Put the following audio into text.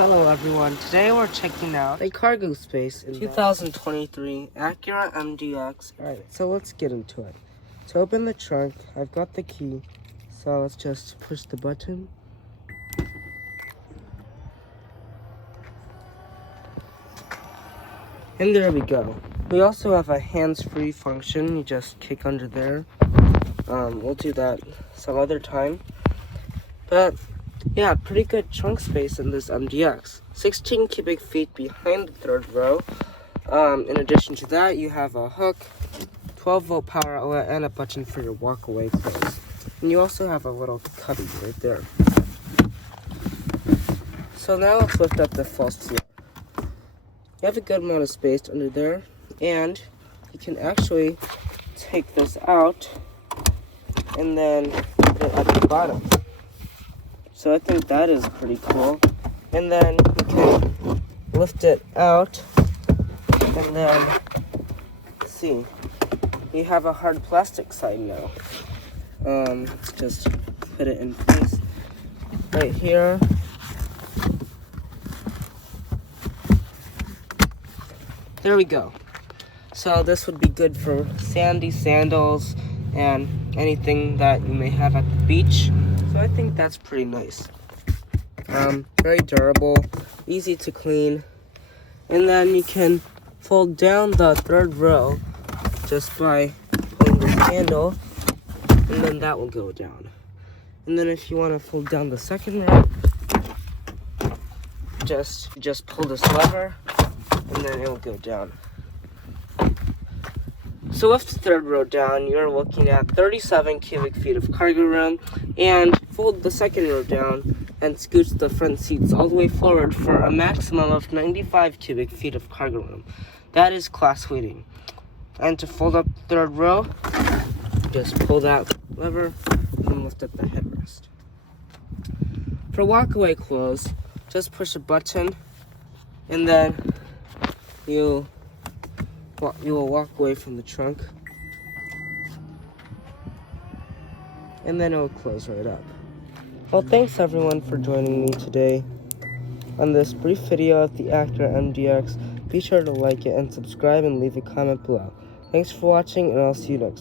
Hello everyone, today we're checking out a cargo space in 2023 Acura MDX. Alright, so let's get into it. To open the trunk, I've got the key, so let's just push the button. And there we go. We also have a hands-free function, you just kick under there. We'll do that some other time. But yeah, pretty good trunk space in this MDX. 16 cubic feet behind the third row. In addition to that, you have a hook, 12-volt power outlet, and a button for your walk-away close. And you also have a little cubby right there. So now let's lift up the false floor. You have a good amount of space under there, and you can actually take this out and then put it at the bottom. So I think that is pretty cool. And then you can lift it out and then see, you have a hard plastic side now. Let's just put it in place right here. There we go. So this would be good for sandy sandals and anything that you may have at the beach. So I think that's pretty nice. Very durable, easy to clean. And then you can fold down the third row just by pulling this handle, and then that will go down. And then if you want to fold down the second row, just pull this lever, and then it will go down. So with the third row down, you're looking at 37 cubic feet of cargo room, and fold the second row down and scooch the front seats all the way forward for a maximum of 95 cubic feet of cargo room. That is class leading. And to fold up the third row, just pull that lever and lift up the headrest. For walkaway close, just push a button, and then you will walk away from the trunk, and then it will close right up. Well, thanks everyone for joining me today on this brief video of the Acura MDX. Be sure to like it and subscribe and leave a comment below. Thanks for watching, and I'll see you next time.